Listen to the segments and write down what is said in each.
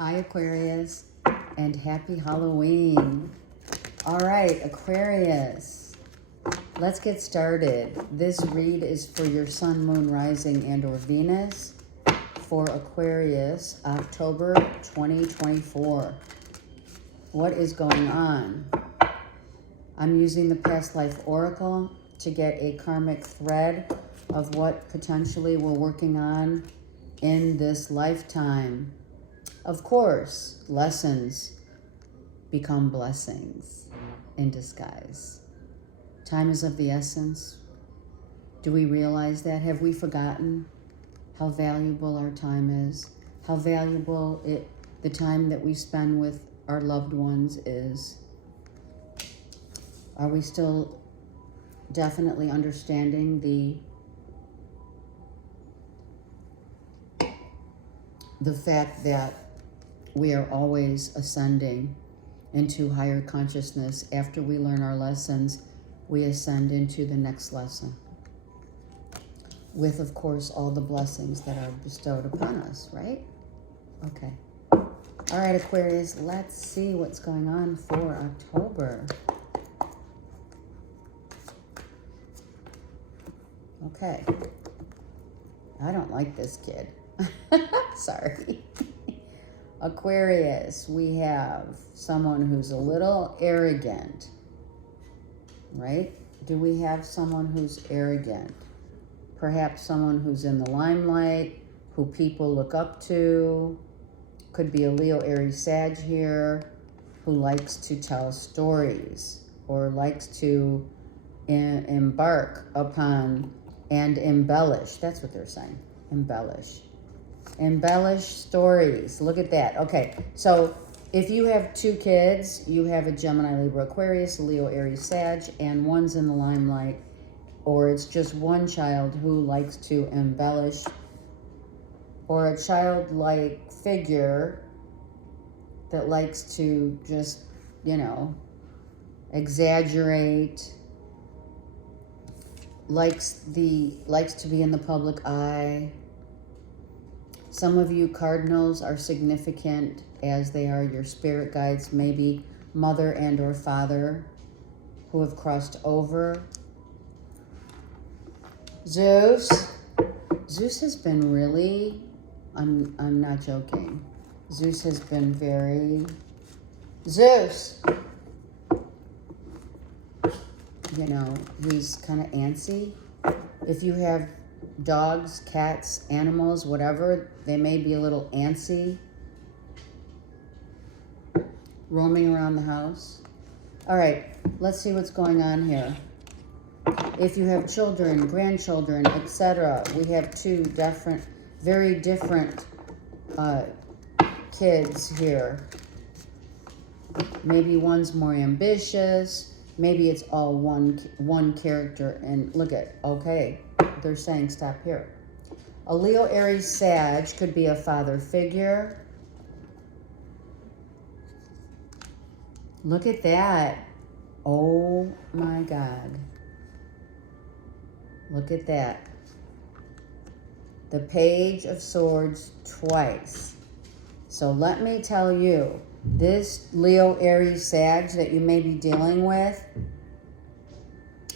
Hi, Aquarius, and happy Halloween. All right, Aquarius, let's get started. This read is for your sun, moon, rising, and or Venus for Aquarius, October 2024. What is going on? I'm using the Past Life Oracle to get a karmic thread of what potentially we're working on in this lifetime. Of course, lessons become blessings in disguise. Time is of the essence. Do we realize that? Have we forgotten how valuable our time is? How valuable the time that we spend with our loved ones is? Are we still definitely understanding the fact that we are always ascending into higher consciousness? After we learn our lessons, we ascend into the next lesson, with, of course, all the blessings that are bestowed upon us, right? Okay. All right, Aquarius, let's see what's going on for October. Okay. I don't like this kid. Sorry. Aquarius, we have someone who's a little arrogant, right? Do we have someone who's arrogant? Perhaps someone who's in the limelight, who people look up to. Could be a Leo, Aries, Sag here, who likes to tell stories or likes to embark upon and embellish. That's what they're saying. Embellish. Embellish stories. Look at that. Okay, so if you have two kids, you have a Gemini, Libra, Aquarius, Leo, Aries, Sag, and one's in the limelight, or it's just one child who likes to embellish, or a childlike figure that likes to just, exaggerate, likes to be in the public eye. Some of you cardinals are significant, as they are your spirit guides, maybe mother and or father who have crossed over. Zeus has been really, I'm not joking. Zeus has been very, Zeus, he's kind of antsy. If you have dogs, cats, animals, whatever, they may be a little antsy, roaming around the house. All right, let's see what's going on here. If you have children, grandchildren, etc., we have two very different kids here. Maybe one's more ambitious. Maybe it's all one character. And look at, okay, they're saying stop here. A Leo, Aries, Sag could be a father figure. Look at that. Oh my God. Look at that. The Page of Swords twice. So let me tell you, this Leo, Aries, Sag that you may be dealing with,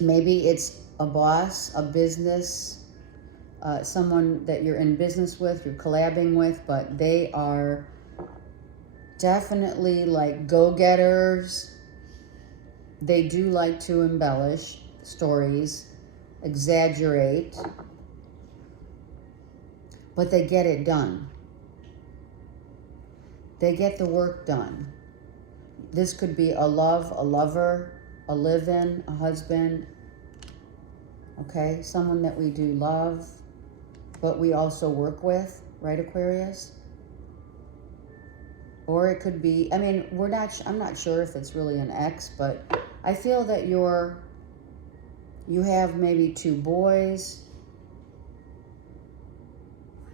maybe it's a boss, a business, someone that you're in business with, you're collabing with, but they are definitely like go-getters. They do like to embellish stories, exaggerate, but they get it done. They get the work done. This could be a lover, a live-in, a husband, okay? Someone that we do love, but we also work with, right, Aquarius? Or it could be, I'm not sure if it's really an ex, but I feel that you have maybe two boys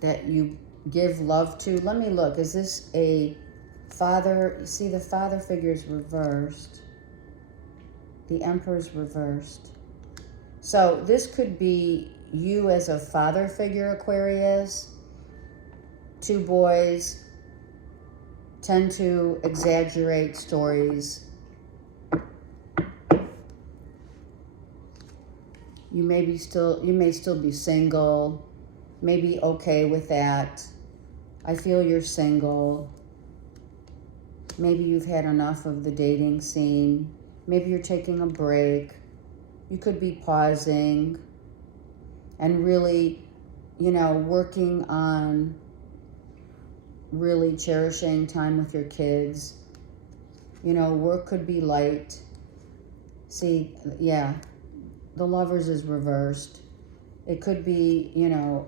that you give love to. Let me look. Is this a father? You see, the father figure is reversed. The Emperor's reversed. So this could be you as a father figure, Aquarius. Two boys. tend to exaggerate stories. You may still be single, maybe okay with that. I feel you're single. Maybe you've had enough of the dating scene. Maybe you're taking a break. You could be pausing and really, working on really cherishing time with your kids. Work could be light. See, yeah, the Lovers is reversed. It could be,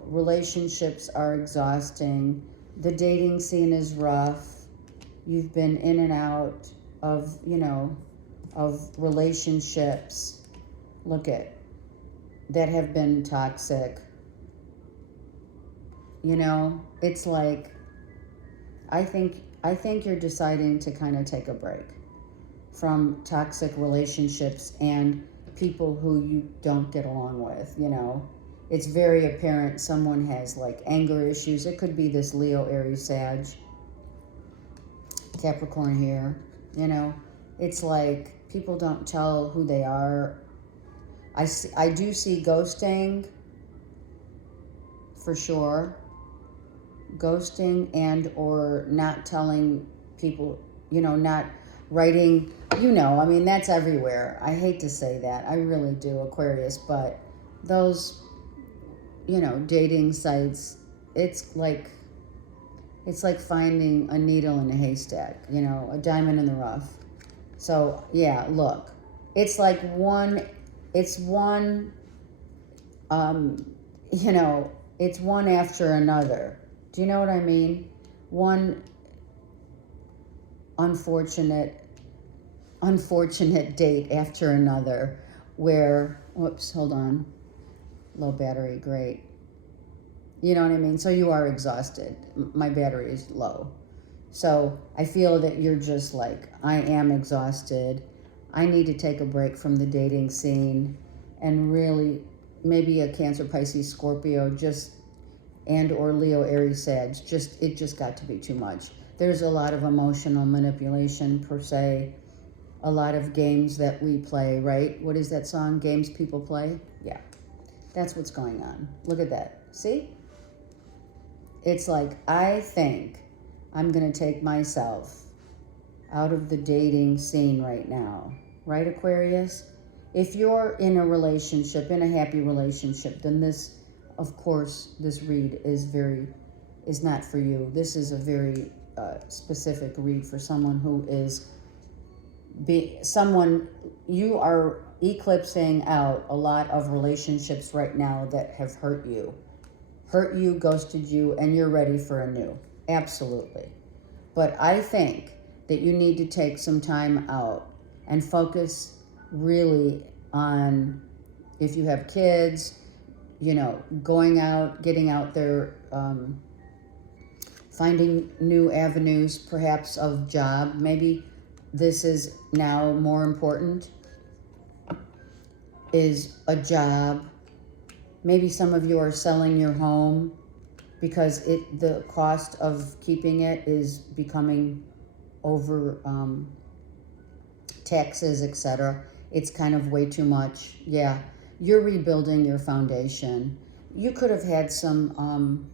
relationships are exhausting. The dating scene is rough. You've been in and out of, of relationships. Look at that have been toxic. It's like, I think you're deciding to kind of take a break from toxic relationships and people who you don't get along with. It's very apparent someone has like anger issues. It could be this Leo, Aries, Sag, Capricorn here. It's like people don't tell who they are. I do see ghosting for sure. Ghosting and or not telling people, not writing, that's everywhere. I hate to say that. I really do, Aquarius, but those, dating sites, it's like finding a needle in a haystack, a diamond in the rough. So, yeah, look, it's like it's one after another. Do you know what I mean? One unfortunate date after another where, whoops, hold on, low battery, great. You know what I mean? So you are exhausted. My battery is low. So I feel that you're just like, I am exhausted. I need to take a break from the dating scene and really maybe a Cancer, Pisces, Scorpio, and or Leo, Aries, Sag. It just got to be too much. There's a lot of emotional manipulation per se. A lot of games that we play, right? What is that song? Games people play? Yeah. That's what's going on. Look at that. See? It's like, I think I'm going to take myself out of the dating scene right now. Right, Aquarius? If you're in a relationship, in a happy relationship, then this, of course, this read is not for you. This is a very specific read for someone who is you are eclipsing out a lot of relationships right now that have hurt you, ghosted you, and you're ready for a new. Absolutely. But I think that you need to take some time out and focus really on, if you have kids, going out, getting out there, finding new avenues, perhaps of job. Maybe this is now more important, is a job. Maybe some of you are selling your home because the cost of keeping it is becoming over, taxes, etc. It's kind of way too much. Yeah, you're rebuilding your foundation. You could have had some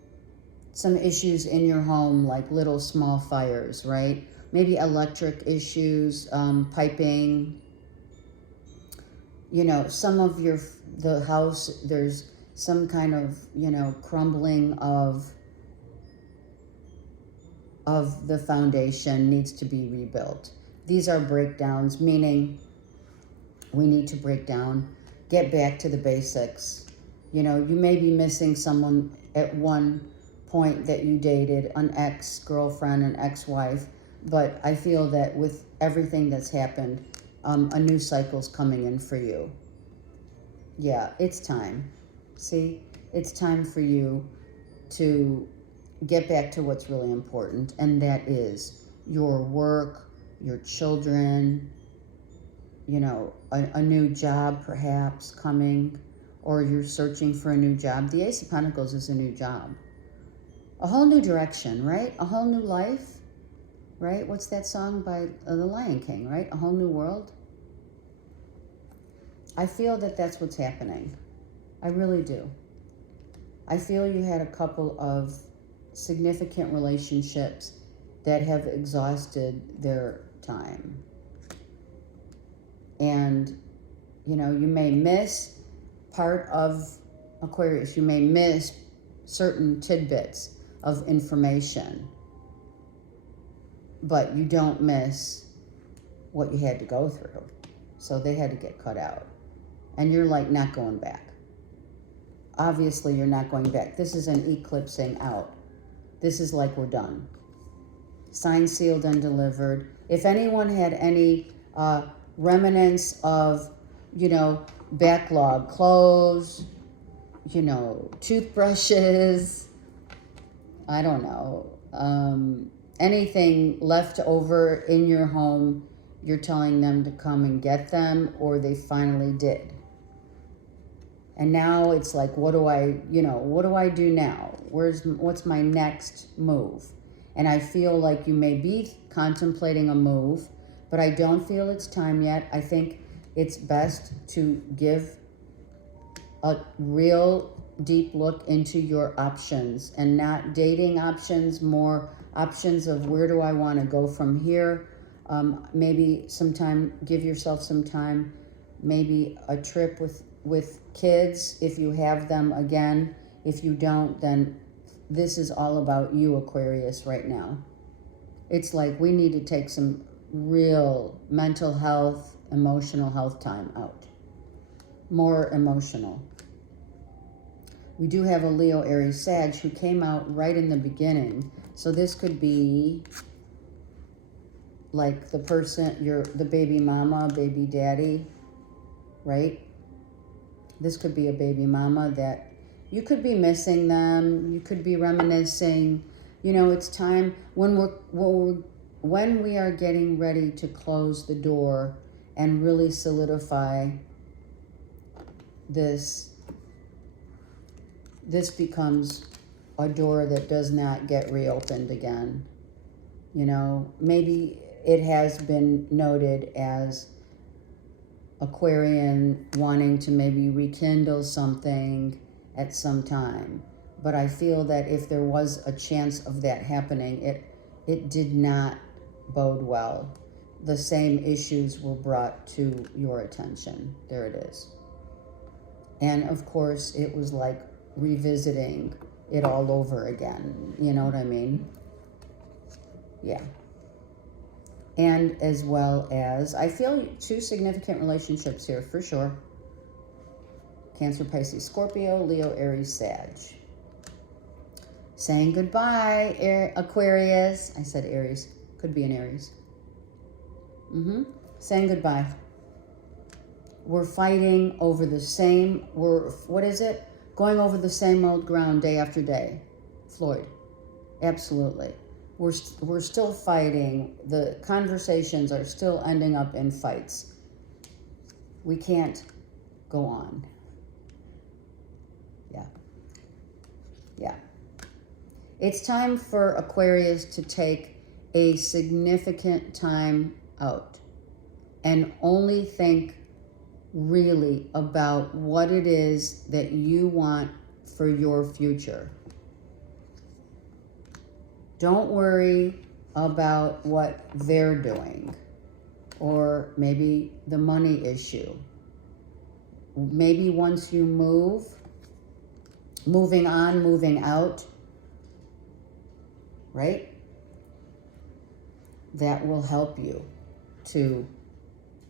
issues in your home, like little small fires, right? Maybe electric issues, piping. Some of the house, there's some kind of, crumbling of the foundation needs to be rebuilt. These are breakdowns, meaning we need to break down, get back to the basics. You may be missing someone at one point that you dated, an ex-girlfriend, an ex-wife, but I feel that with everything that's happened, a new cycle's coming in for you. Yeah, it's time. See, it's time for you to get back to what's really important, and that is your work, your children, a new job perhaps coming, or you're searching for a new job. The Ace of Pentacles is a new job. A whole new direction, right? A whole new life. right? What's that song by The Lion King, right? A Whole New World. I feel that that's what's happening. I really do. I feel you had a couple of significant relationships that have exhausted their time. And, you know, you may miss part of Aquarius. You may miss certain tidbits of information, but you don't miss what you had to go through. So they had to get cut out. And you're like not going back. Obviously, you're not going back. This is an eclipsing out. This is like we're done. Signed, sealed, and delivered. If anyone had any remnants of, you know, backlog, clothes, you know, toothbrushes, I don't know, anything left over in your home, you're telling them to come and get them, or they finally did. And now it's like, what do I do now? What's my next move? And I feel like you may be contemplating a move, but I don't feel it's time yet. I think it's best to give a real deep look into your options, and not dating options, more options of where do I want to go from here. Maybe give yourself some time, maybe a trip with kids if you have them again. If you don't, then this is all about you, Aquarius, right now. It's like we need to take some real mental health, emotional health time out. More emotional. We do have a Leo, Aries, Sag who came out right in the beginning. So this could be like the person, the baby mama, baby daddy, right? This could be a baby mama that you could be missing them. You could be reminiscing. You know, it's time when we are getting ready to close the door and really solidify this. This becomes a door that does not get reopened again. You know, maybe it has been noted as Aquarian wanting to maybe rekindle something at some time. But I feel that if there was a chance of that happening, it did not bode well. The same issues were brought to your attention. There it is. And of course, it was like revisiting it all over again. You know what I mean? Yeah. And as well as, I feel 2 significant relationships here for sure. Cancer, Pisces, Scorpio, Leo, Aries, Sag. Saying goodbye, Aquarius. I said Aries. Could be an Aries. Saying goodbye. We're fighting over the same, what is it? Going over the same old ground day after day. Floyd. Absolutely. We're still fighting. The conversations are still ending up in fights. We can't go on. Yeah. It's time for Aquarius to take a significant time out and only think really about what it is that you want for your future. Don't worry about what they're doing, or maybe the money issue. Maybe once you moving on, moving out, right? That will help you to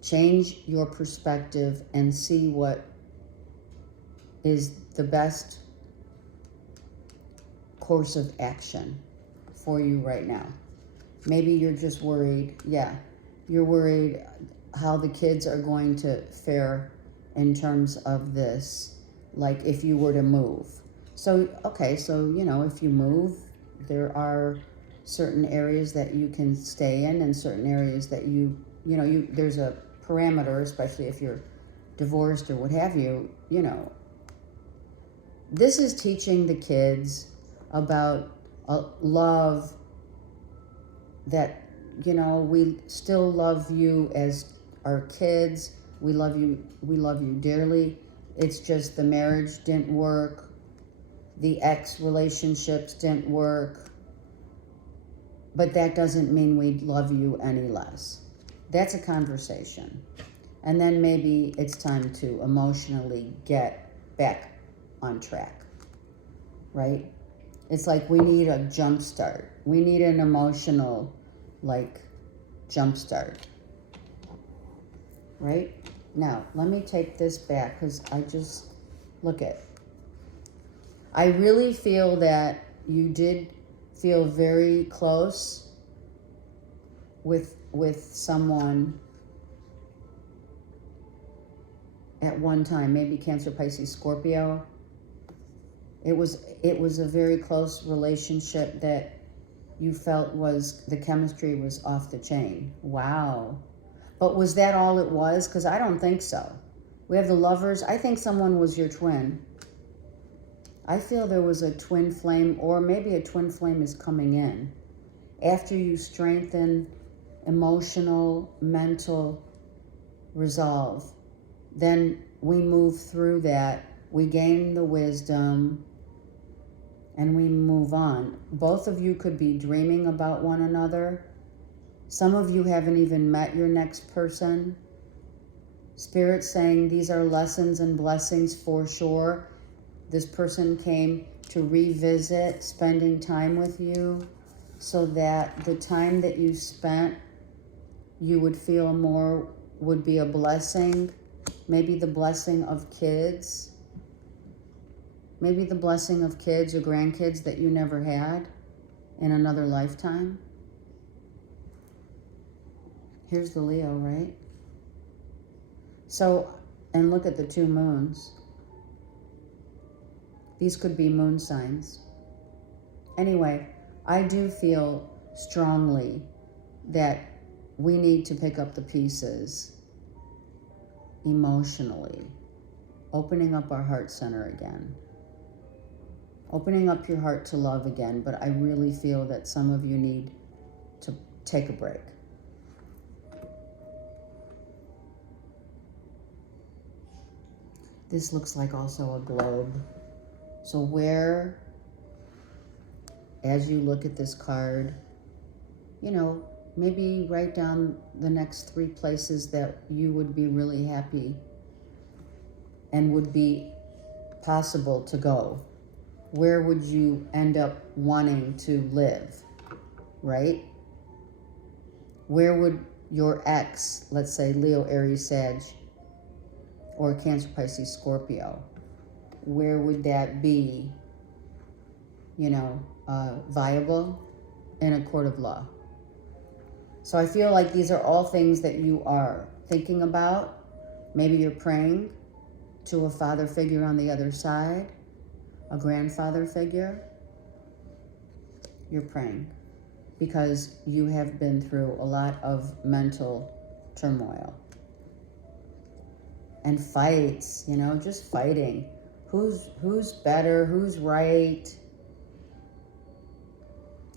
change your perspective and see what is the best course of action for you right now. Maybe you're just worried. Yeah, you're worried how the kids are going to fare in terms of this, like if you were to move. So, okay, so, you know, if you move, there are certain areas that you can stay in and certain areas that there's a parameter, especially if you're divorced or what have you, you know. This is teaching the kids about a love that you know, we still love you as our kids. We love you dearly. It's just the marriage didn't work. The ex relationships didn't work. But that doesn't mean we love you any less. That's a conversation. And then maybe it's time to emotionally get back on track, right? It's like we need a jump start. We need an emotional, like, jump start, right? Now, let me take this back because I just, look at, I really feel that you did feel very close with someone at one time, maybe Cancer, Pisces, Scorpio. It was a very close relationship that you felt was, the chemistry was off the chain. Wow. But was that all it was? Because I don't think so. We have the Lovers. I think someone was your twin. I feel there was a twin flame, or maybe a twin flame is coming in. After you strengthen emotional, mental resolve, then we move through that. We gain the wisdom and we move on. Both of you could be dreaming about one another. Some of you haven't even met your next person. Spirit's saying these are lessons and blessings for sure. This person came to revisit spending time with you so that the time that you spent, you would feel more would be a blessing. Maybe the blessing of kids. Maybe the blessing of kids or grandkids that you never had in another lifetime. Here's the Leo, right? So, and look at the two moons. These could be moon signs. Anyway, I do feel strongly that we need to pick up the pieces emotionally, opening up our heart center again, opening up your heart to love again. But I really feel that some of you need to take a break. This looks like also a globe. So where, as you look at this card, you know, maybe write down the next 3 places that you would be really happy and would be possible to go. Where would you end up wanting to live, right? Where would your ex, let's say Leo, Aries, Sag, or Cancer, Pisces, Scorpio, where would that be, you know, viable in a court of law? So I feel like these are all things that you are thinking about. Maybe you're praying to a father figure on the other side, a grandfather figure. You're praying because you have been through a lot of mental turmoil and fights, you know, just fighting. Who's better? Who's right?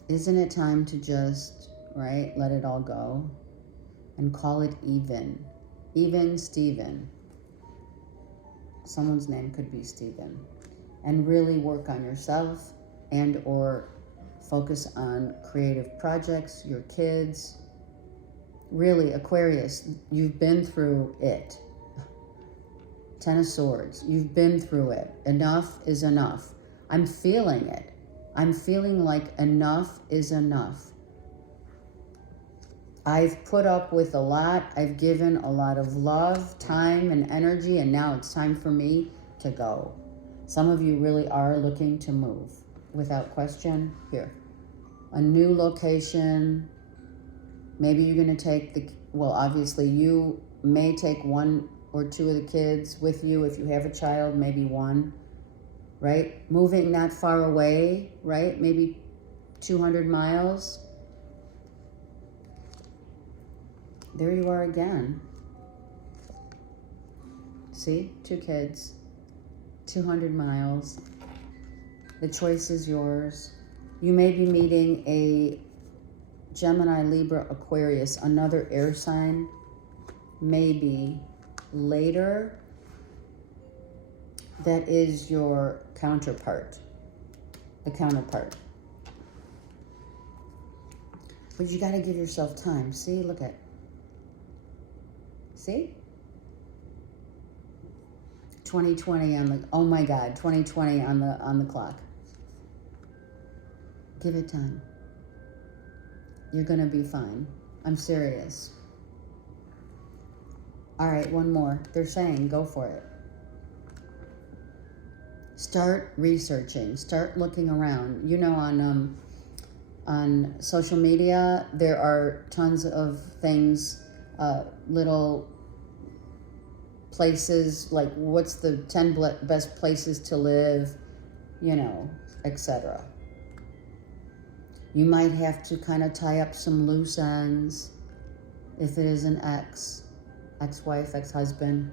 Isn't it time to just, right, let it all go and call it even? Even Steven. Someone's name could be Steven. And really work on yourself and or focus on creative projects, your kids. Really, Aquarius, you've been through it. 10 of Swords, you've been through it. Enough is enough. I'm feeling it. I'm feeling like enough is enough. I've put up with a lot. I've given a lot of love, time, and energy, and now it's time for me to go. Some of you really are looking to move. Without question, here. A new location. Maybe you're going to take well, obviously you may take 1 or 2 of the kids with you. If you have a child, maybe 1, right? Moving not far away, right? Maybe 200 miles. There you are again. See, 2 kids, 200 miles. The choice is yours. You may be meeting Gemini, Libra, Aquarius, another air sign, maybe later, that is your counterpart, the counterpart. But you got to give yourself time. See, look at, see? 2020 on the, oh my God, 2020 on the clock. Give it time. You're going to be fine. I'm serious. All right, one more. They're saying go for it. Start researching. Start looking around. You know, on social media, there are tons of things, little places, like what's the 10 best places to live, you know, etc. You might have to kind of tie up some loose ends if it is an ex-wife, ex-husband,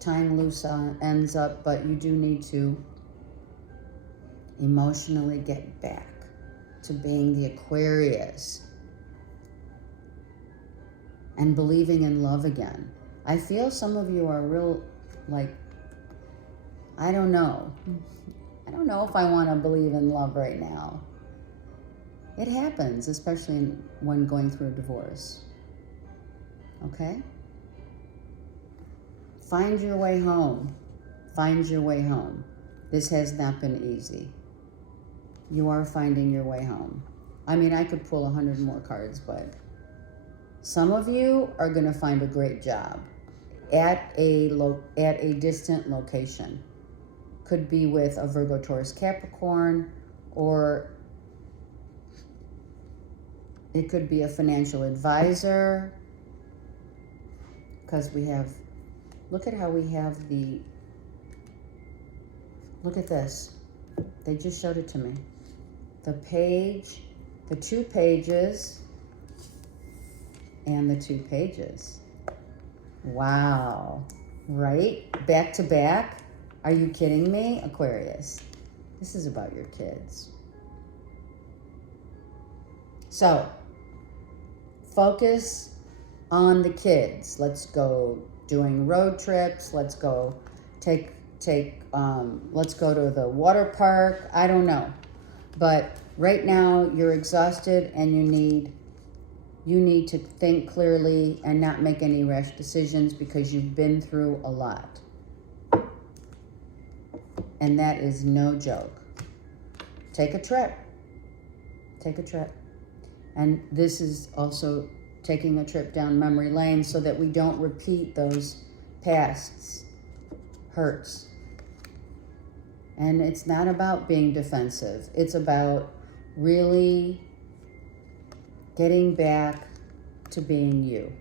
tying loose ends up, but you do need to emotionally get back to being the Aquarius and believing in love again. I feel some of you are real, like, I don't know. I don't know if I want to believe in love right now. It happens, especially when going through a divorce. Okay? Find your way home. Find your way home. This has not been easy. You are finding your way home. I mean, I could pull 100 more cards, but some of you are going to find a great job at a distant location. Could be with a Virgo, Taurus, Capricorn, or it could be a financial advisor, because we have, look at how we have the, look at this. They just showed it to me. The page, the 2 pages, and the 2 pages. Wow. Right? Back to back? Are you kidding me, Aquarius? This is about your kids. So, focus on the kids. Let's go doing road trips. Let's go let's go to the water park. I don't know. But right now you're exhausted and you need to think clearly and not make any rash decisions because you've been through a lot. And that is no joke. Take a trip. Take a trip. And this is also taking a trip down memory lane so that we don't repeat those past hurts. And it's not about being defensive. It's about really getting back to being you.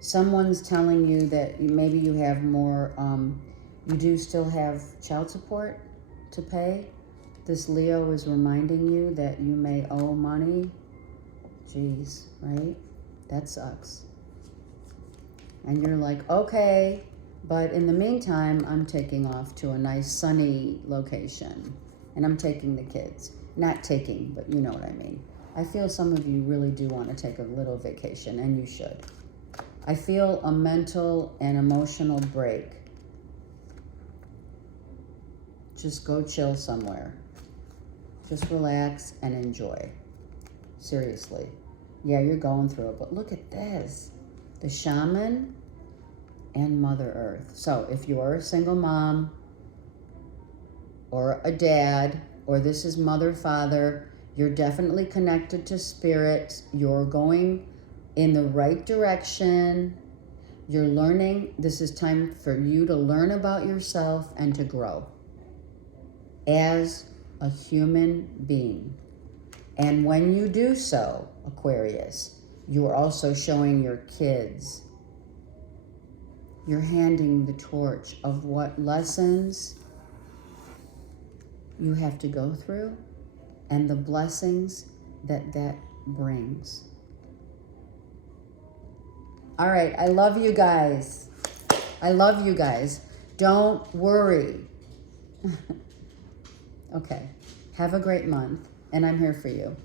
Someone's telling you that maybe you have more, you do still have child support to pay. This Leo is reminding you that you may owe money. Jeez, right? That sucks. And you're like, okay, but in the meantime, I'm taking off to a nice sunny location. And I'm taking the kids. Not taking, but you know what I mean. I feel some of you really do want to take a little vacation, and you should. I feel a mental and emotional break. Just go chill somewhere. Just relax and enjoy. Seriously. Yeah, you're going through it, but look at this. The Shaman and Mother Earth. So if you are a single mom or a dad, or this is mother, father, you're definitely connected to spirit. You're going in the right direction. You're learning. This is time for you to learn about yourself and to grow as a human being. And when you do so, Aquarius, you are also showing your kids. You're handing the torch of what lessons you have to go through and the blessings that that brings. All right, I love you guys. I love you guys. Don't worry. Okay, have a great month, and I'm here for you.